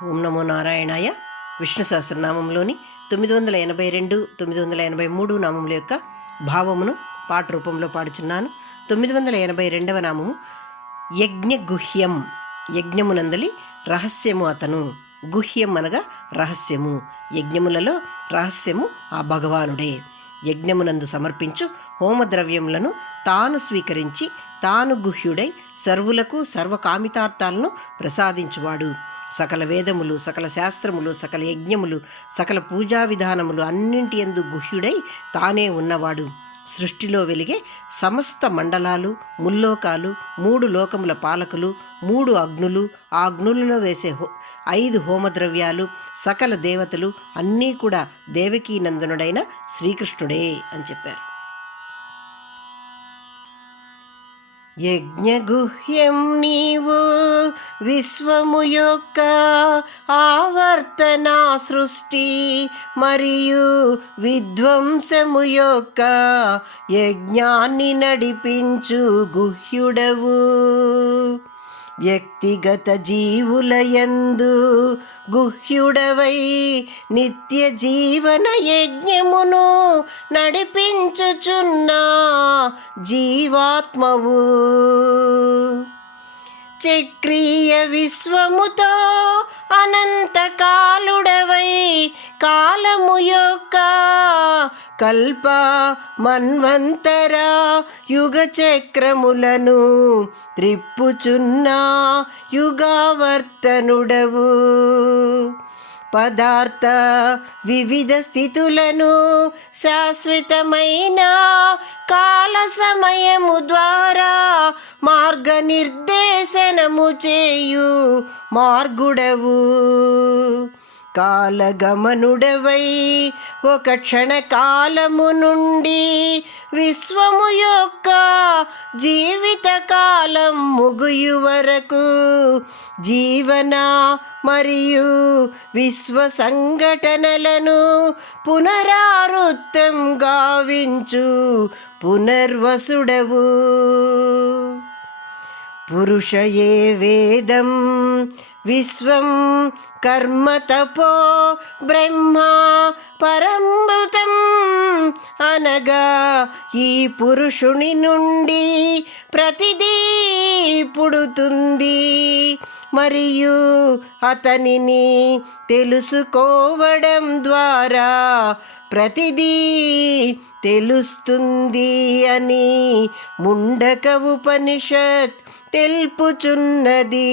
ఓం నమో నారాయణాయ. విష్ణు సహస్రనామంలోని 982, 983 నామముల యొక్క భావమును పాట రూపంలో పాడుచున్నాను. 982వ నామము యజ్ఞగుహ్యం. యజ్ఞమునందలి రహస్యము అతను. గుహ్యం అనగా రహస్యము. యజ్ఞములలో రహస్యము ఆ భగవానుడే. యజ్ఞమునందు సమర్పించు హోమద్రవ్యములను తాను స్వీకరించి తాను గుహ్యుడై సర్వులకు సర్వకామితార్థాలను ప్రసాదించువాడు. సకల వేదములు, సకల శాస్త్రములు, సకల యజ్ఞములు, సకల పూజా విధానములు అన్నింటి యందు గుహ్యుడై తానే ఉన్నవాడు. సృష్టిలో వెలిగే సమస్త మండలాలు, ముల్లోకాలు, 3 లోకముల పాలకులు, 3 అగ్నులు, ఆ అగ్నులలో వేసే 5 హోమద్రవ్యాలు, సకల దేవతలు అన్నీ కూడా దేవకీ నందనుడైన శ్రీకృష్ణుడే అని చెప్పారు. యజ్ఞగుహ్యం నీవు విశ్వము యొక్క ఆవర్తన సృష్టి మరియు విధ్వంసము యొక్క యజ్ఞాన్ని నడిపించు గుహ్యుడవు. వ్యక్తిగత జీవులయందు గుహ్యుడవై నిత్య జీవన యజ్ఞమును నడిపించుచున్నా జీవాత్మవు. చక్రీయ విశ్వముతో అనంతకాలుడవై కాలము యొక్క కల్ప మన్వంతర యుగ చక్రములను త్రిప్పుచున్నా యుగావర్తనుడవు. పదార్థ వివిధ స్థితులను శాశ్వతమైన కాల సమయము ద్వారా మార్గనిర్దేశనము చేయు మార్గుడవు. కాలగమనుడవై ఒక క్షణకాలము నుండి విశ్వము యొక్క జీవితకాలం ముగియు వరకు జీవన మరియు విశ్వ సంఘటనలను పునరావృతం గావించు పునర్వసుడవు. పురుషయే వేదం విశ్వం కర్మ తపో బ్రహ్మ పరంభుతం అనగా ఈ పురుషుని నుండి ప్రతిదీ పుడుతుంది మరియు అతనిని తెలుసుకోవడం ద్వారా ప్రతిదీ తెలుస్తుంది అని ముండక ఉపనిషత్ తెలుపుచున్నది.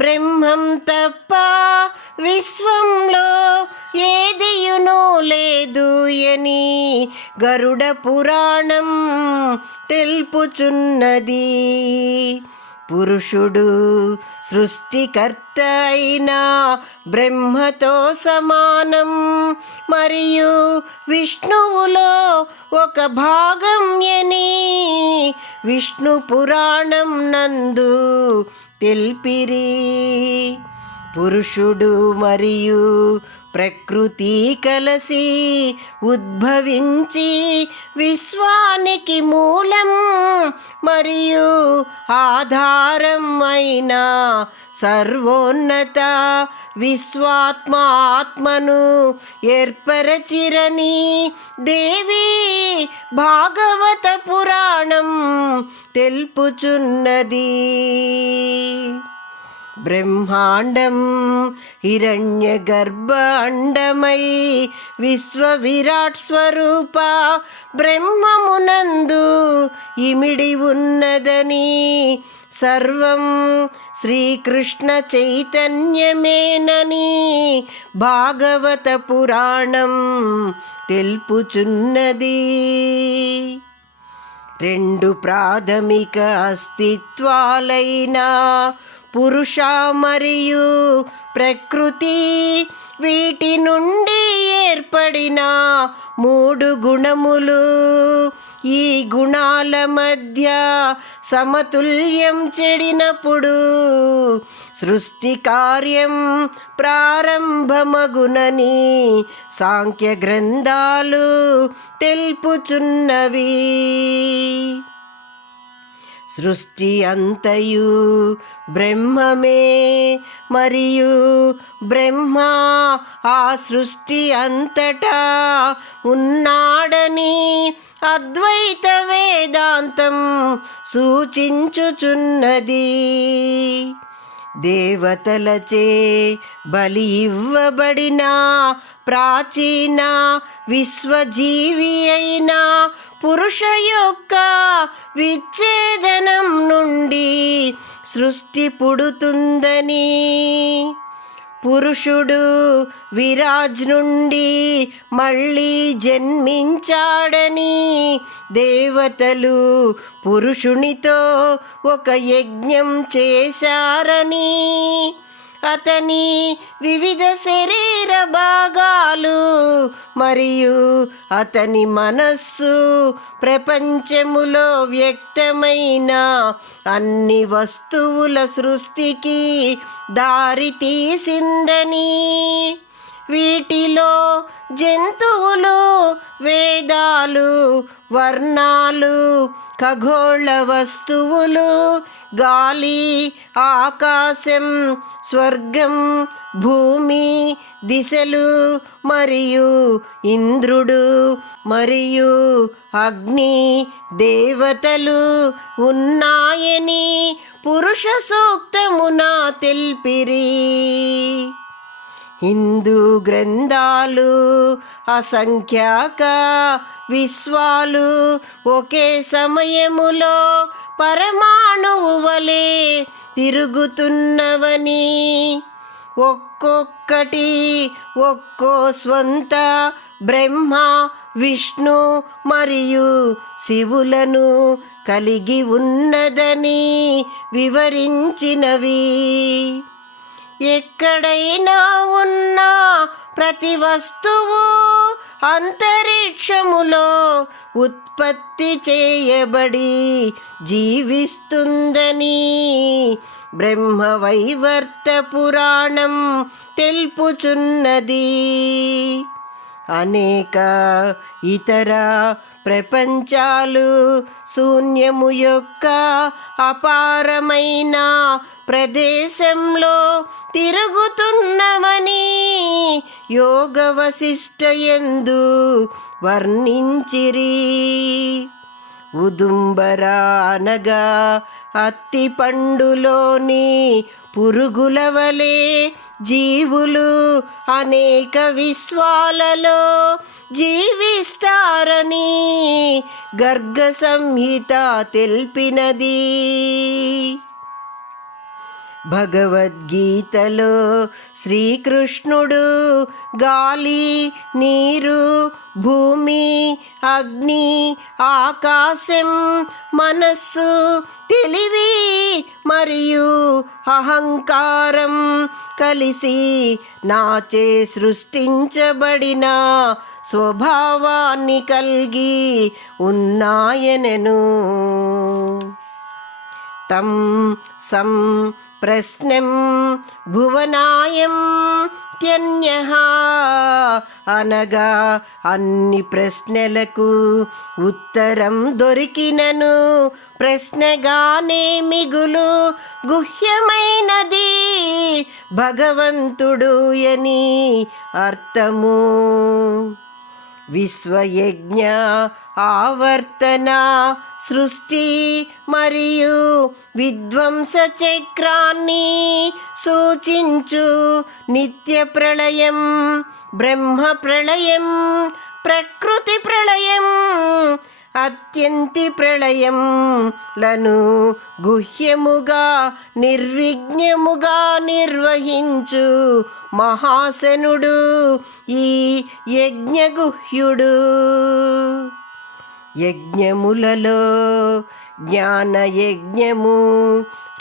బ్రహ్మం తప్ప విశ్వంలో ఏదియునూ లేదు అని గరుడ పురాణం తెలుపుచున్నది. పురుషుడు సృష్టికర్త అయిన బ్రహ్మతో సమానం మరియు విష్ణువులో ఒక భాగం అని విష్ణు పురాణం నందు తెల్పిరి. పురుషుడు మరియు ప్రకృతి కలిసి ఉద్భవించి విశ్వానికి మూలం మరియు ఆధారం అయిన సర్వోన్నత విశ్వాత్మ ఆత్మను ఏర్పరచిరని దేవి భాగవత పురాణం తెలుపుచున్నది. బ్రహ్మాండం హిరణ్య గర్భ అండమై విశ్వ విరాట్ స్వరూప బ్రహ్మమునందు ఇమిడి ఉన్నదని సర్వం శ్రీకృష్ణ చైతన్యమేనని భాగవత పురాణం తెలుపుచున్నది. 2 ప్రాథమిక అస్తిత్వాలైన పురుష మరియు ప్రకృతి, వీటి నుండి ఏర్పడిన 3 గుణములు ఈ గుణాల మధ్య సమతుల్యం చెడినప్పుడు సృష్టి కార్యం ప్రారంభమగునని సాంఖ్య గ్రంథాలు తెలుపుచున్నవి. సృష్టి అంతయు బ్రహ్మమే మరియు బ్రహ్మ ఆ సృష్టి అంతటా ఉన్నాడని అద్వైత వేదాంతం సూచించుచున్నది. దేవతలచే బలి ఇవ్వబడిన ప్రాచీన విశ్వజీవి అయిన పురుష యొక్క విచ్ఛేదనం నుండి సృష్టి పుడుతుందని, పురుషుడు విరాజ్ నుండి మళ్ళీ జన్మించాడని, దేవతలు పురుషునితో ఒక యజ్ఞం చేశారని, అతని వివిధ శరీర భాగాలు మరియు అతని మనస్సు ప్రపంచములో వ్యక్తమైన అన్ని వస్తువుల సృష్టికి దారి తీసిందని, వీటిలో జంతువులు, వేదాలు, వర్ణాలు, ఖగోళ వస్తువులు, గాలి, ఆకాశం, స్వర్గం, భూమి, దిశలు మరియు ఇంద్రుడు మరియు అగ్ని దేవతలు ఉన్నాయని పురుష సూక్తమున తెల్పిరి. హిందూ గ్రంథాలు అసంఖ్యాక విశ్వాలు ఒకే సమయములో పరమాణువు వలె తిరుగుతున్నవని, ఒక్కొక్కటి ఒక్కో స్వంత బ్రహ్మ, విష్ణు మరియు శివులను కలిగి ఉన్నదని వివరించినవి. ఎక్కడైనా ఉన్న ప్రతి వస్తువు అంతరిక్షములో ఉత్పత్తి చేయబడి జీవిస్తుందని బ్రహ్మవైవర్త పురాణం తెలుపుచున్నది. అనేక ఇతర ప్రపంచాలు శూన్యము యొక్క అపారమైన ప్రదేశంలో తిరుగుతున్నవని యోగ వశిష్ఠ యందు వర్ణించిరి. ఉదుంబర అనగా అత్తి పండులోని పురుగుల వలె జీవులు అనేక విశ్వాలలో జీవిస్తారని గర్గ సంహిత తెల్పినది. భగవద్గీతలో శ్రీకృష్ణుడు గాలి, నీరు, భూమి, అగ్ని, ఆకాశం, మనస్సు, తెలివి మరియు అహంకారం కలిసి నాచే సృష్టించబడిన స్వభావాన్ని కలిగి ఉన్నాయనెను. తం సం ప్రశ్నం భువనాయం త్యన్యః అనగా అన్ని ప్రశ్నలకు ఉత్తరం దొరికినను ప్రశ్నగానే మిగులు గుహ్యమైనది భగవంతుడు అని అర్థము. విశ్వయజ్ఞ ఆవర్తన సృష్టి మరియు విధ్వంస చక్రాన్ని సూచించు నిత్య ప్రళయం, బ్రహ్మ ప్రళయం, ప్రకృతి ప్రళయం, అత్యంతి ప్రళయం లను గుహ్యముగా నిర్విఘ్నముగా నిర్వహించు మహాసనుడు ఈ యజ్ఞగుహ్యుడు. యజ్ఞములలో జ్ఞానయజ్ఞము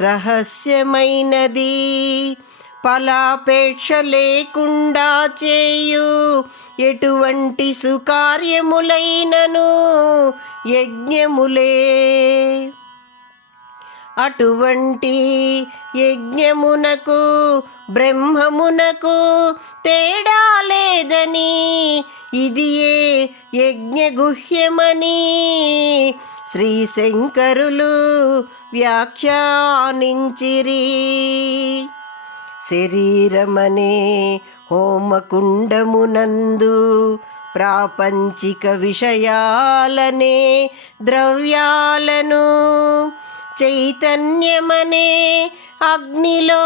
రహస్యమైనది, ఫలాపేక్ష లేకుండా చేయు ఎటువంటి సుకార్యములైనను యజ్ఞములే. అటువంటి యజ్ఞమునకు బ్రహ్మమునకు తేడా లేదని, ఇదియే యజ్ఞగుహ్యమని శ్రీ శంకరులు వ్యాఖ్యానించిరి. శరీరమనే హోమకుండమునందు ప్రాపంచిక విషయాలనే ద్రవ్యాలను చైతన్యమనే అగ్నిలో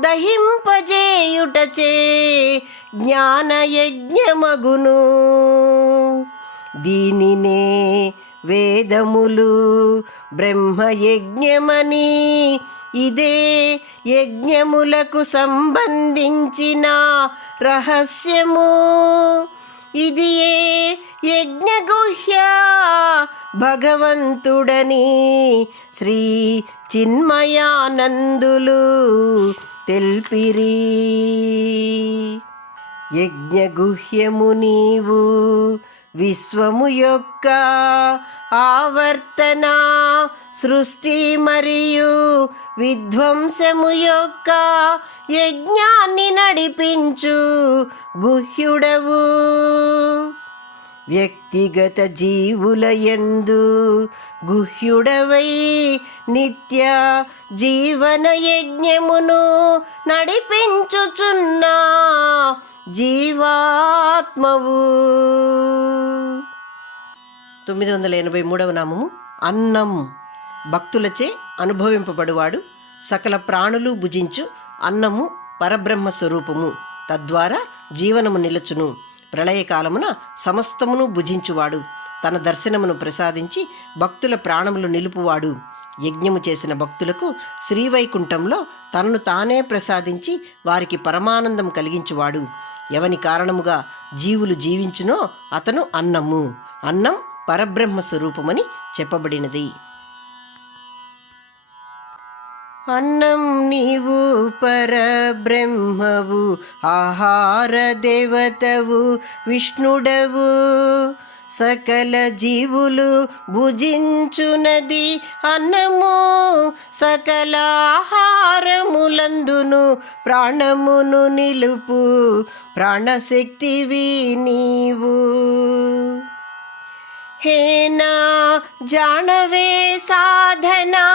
దహింపజేయుటచే జ్ఞానయజ్ఞమగును. దీనినే వేదములు బ్రహ్మయజ్ఞమని, ఇదే యజ్ఞములకు సంబంధించిన రహస్యము. ఇది ఏ యజ్ఞగుహ్య భగవంతుడని శ్రీ చిన్మయానందులు తెల్పిరి. యజ్ఞగుహ్యము నీవు విశ్వము యొక్క ఆవర్తన, సృష్టి మరియు విధ్వంసము యొక్క యజ్ఞాన్ని నడిపించు గుహ్యుడవు. వ్యక్తిగత జీవుల యందు గుహ్యుడవై నిత్య జీవన యజ్ఞమును నడిపించుచున్న జీవాత్మవు. 983వ నామము అన్నం. భక్తులచే అనుభవింపబడువాడు. సకల ప్రాణులు భుజించు అన్నము పరబ్రహ్మ స్వరూపము. తద్వారా జీవనము నిలుచును. ప్రళయకాలమున సమస్తమును భుజించువాడు. తన దర్శనమును ప్రసాదించి భక్తుల ప్రాణములు నిలుపువాడు. యజ్ఞము చేసిన భక్తులకు శ్రీవైకుంఠంలో తనను తానే ప్రసాదించి వారికి పరమానందం కలిగించువాడు. ఎవని కారణముగా జీవులు జీవించునో అతను అన్నము. అన్నం పరబ్రహ్మ స్వరూపమని చెప్పబడినది. అన్నం నీవు పరబ్రహ్మవు, ఆహార దేవతవు, విష్ణుడవు. సకల జీవులు భుజించునది అన్నము. సకల ఆహారములందును ప్రాణమును నిలుపు ప్రాణశక్తివి నీవు. హేనా జానవే సాధనా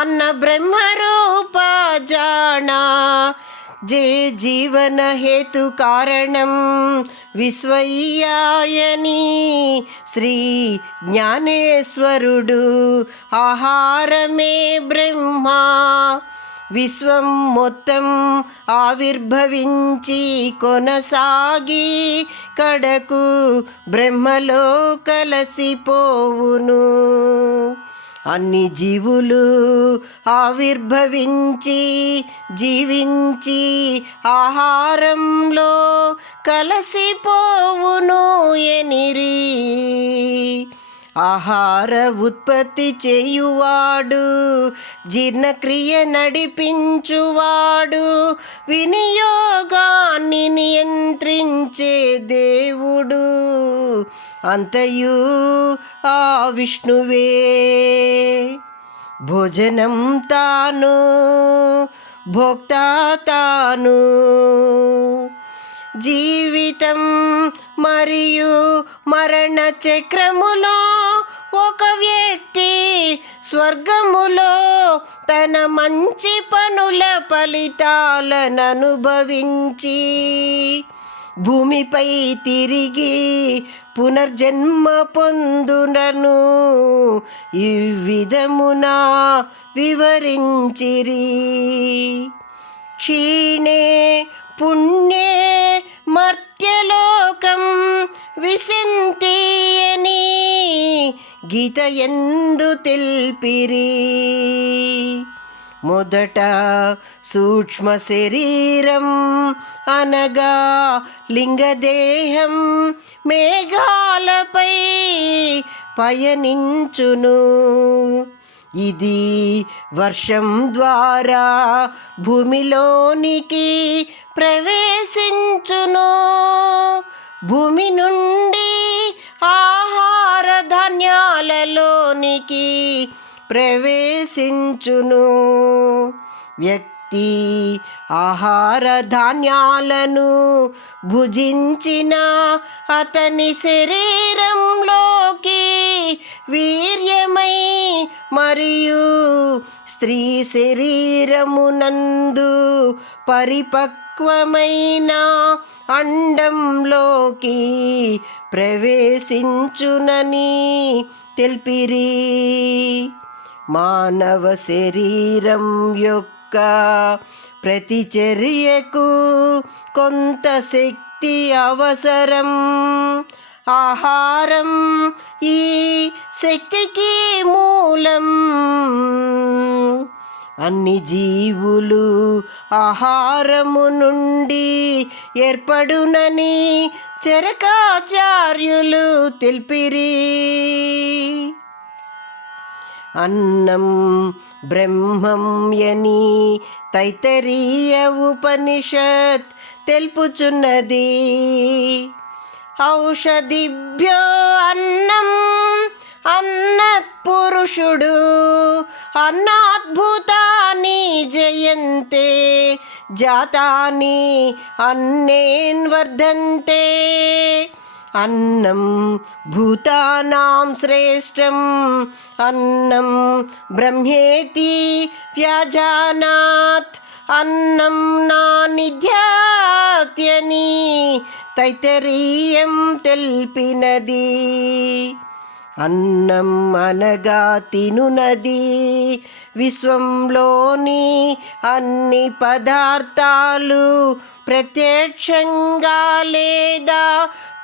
అన్న బ్రహ్మరూప జానా. जे जीवन हेतु कारणं विश्वय्यायनी श्री ज्ञानेश्वरुडु आहारमे ब्रह्मा. విశ్వం మొత్తం ఆవిర్భవించి కొనసాగి కడకు బ్రహ్మలో కలసిపోవును. అన్ని జీవులు ఆవిర్భవించి జీవించి ఆహారంలో కలసిపోవును ఎనిరి. ఆహార ఉత్పత్తి చేయువాడు, జీర్ణక్రియ నడిపించువాడు, వినియోగాన్ని నియంత్రించే దేవుడు అంతయు ఆ విష్ణువే. భోజనం తాను, భోక్త తాను. జీవితం మరియు మరణ చక్రములో ఒక వ్యక్తి స్వర్గములో తన మంచి పనుల ఫలితాలను అనుభవించి భూమిపై తిరిగి పునర్జన్మ పొందునను ఈ విధమున వివరించిరి. క్షీణే పుణ్యే మర్త్యలోకం విశంతి అని గీత యందు తెల్పిరి. మొదట సూక్ష్మ శరీరం అనగా లింగదేహం మేఘాలపై పయనించును. ఇది వర్షం ద్వారా భూమిలోనికి ప్రవేశించును. భూమి నుండి ఆహార ధాన్యాలలోనికి ప్రవేశించును. వ్యక్తి శక్తి ఆహార ధాన్యాలను భుజించిన అతని శరీరంలోకి వీర్యమై మరియు స్త్రీ శరీరమునందు పరిపక్వమైన అండంలోకి ప్రవేశించునని తెలిపిరి. మానవ శరీరం యొక్క ప్రతిచర్యకు కొంత శక్తి అవసరం. ఆహారం ఈ శక్తికి మూలం. అన్ని జీవులు ఆహారము నుండి ఏర్పడునని చరకాచార్యులు తెలిపిరి. అన్నం బ్రహ్మం యని తైత్తరీయ ఉపనిషత్ తెలుపుచున్నది. ఔషధిభ్యో అన్నం అన్నత్ పురుషుడు అన్నాద్భుతాని జయంతే జాతాని అన్నేన్వర్ధంతే. అన్నం భూతానాం శ్రేష్టం అన్నం బ్రహ్మేతి వ్యాజానాత్ అన్నం నానిధ్యాత్యని తైత్తరీయం తెల్పినది. అన్నం అనగా తినునది. విశ్వంలోని అన్ని పదార్థాలు ప్రత్యక్షంగా లేదా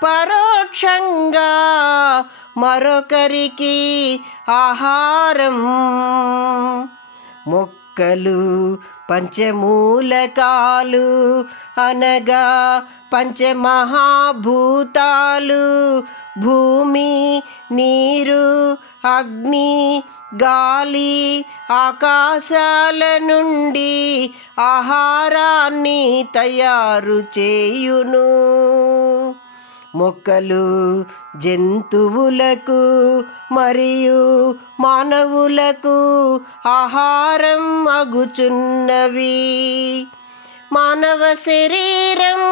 పరోక్షంగా మరొకరికి ఆహారం. మొక్కలు పంచమూలకాలు అనగా పంచమహాభూతాలు భూమి, నీరు, అగ్ని, గాలి, ఆకాశాల నుండి ఆహారాన్ని తయారు చేయును. మొక్కలు జంతువులకు మరియు మానవులకు ఆహారం అగుచున్నవి. మానవ శరీరం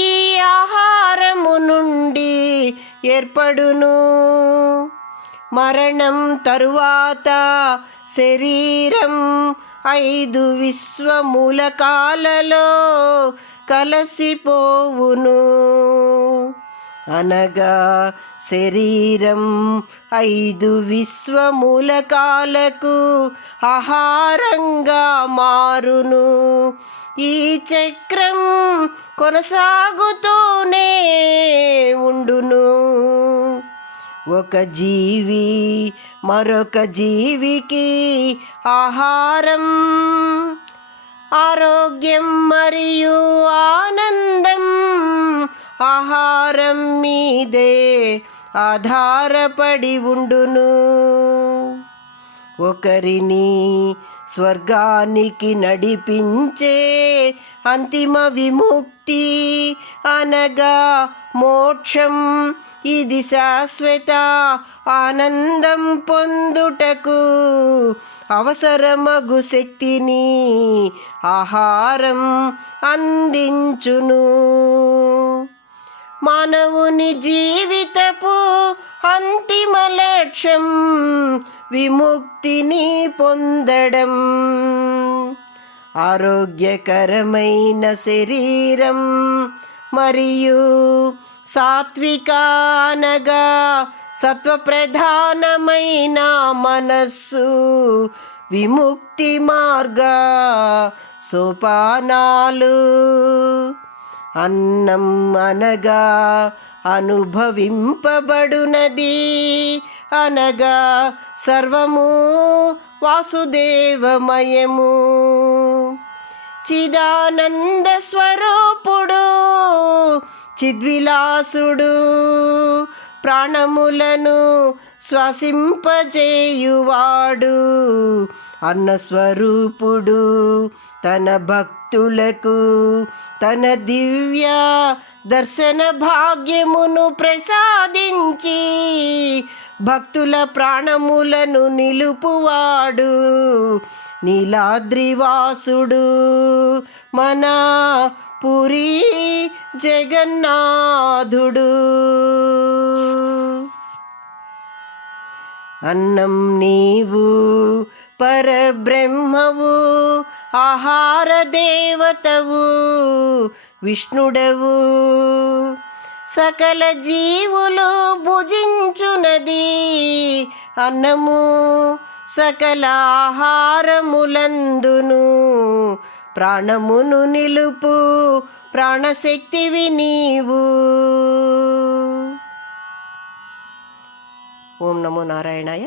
ఈ ఆహారము నుండి ఏర్పడును. మరణం తరువాత శరీరం 5 విశ్వమూలకాలలో కలసిపోవును. అనగా శరీరం 5 విశ్వమూలకాలకు ఆహారంగా మారును. ఈ చక్రం కొనసాగుతూనే ఉండును. ఒక జీవి మరొక జీవికి ఆహారం, ఆరోగ్యం మరియు ఆనందం ఆహారం మీదే ఆధారపడి ఉండును. ఒకరిని స్వర్గానికి నడిపించే అంతిమ విముక్తి అనగా మోక్షం. ఇది శాశ్వత ఆనందం పొందుటకు అవసరమగు శక్తిని ఆహారం అందించును. మానవుని జీవితపు అంతిమ లక్ష్యం విముక్తిని పొందడం. ఆరోగ్యకరమైన శరీరం మరియు సాత్విక అనగా సత్వప్రధానమైన మనస్సు విముక్తి మార్గ సోపానాలు. అన్నం అనగా అనుభవింపబడునది అనగా సర్వము వాసుదేవమయము. చిదానంద స్వరూపుడు చిద్విలాసుడు ప్రాణములను శ్వసింపజేయువాడు అన్నస్వరూపుడు. తన భక్తులకు తన దివ్య దర్శన భాగ్యమును ప్రసాదించి భక్తుల ప్రాణములను నిలుపువాడు నీలాద్రివాసుడు మన పురీ జగన్నాథుడు. అన్నం నీవు పరబ్రహ్మవు, ఆహార దేవతవు విష్ణుడవు. సకల జీవులు భుజించునది అన్నము, సకల ఆహారములందును ప్రాణమును నిలుపు ప్రాణశక్తివి నీవు. ఓం నమో నారాయణాయ.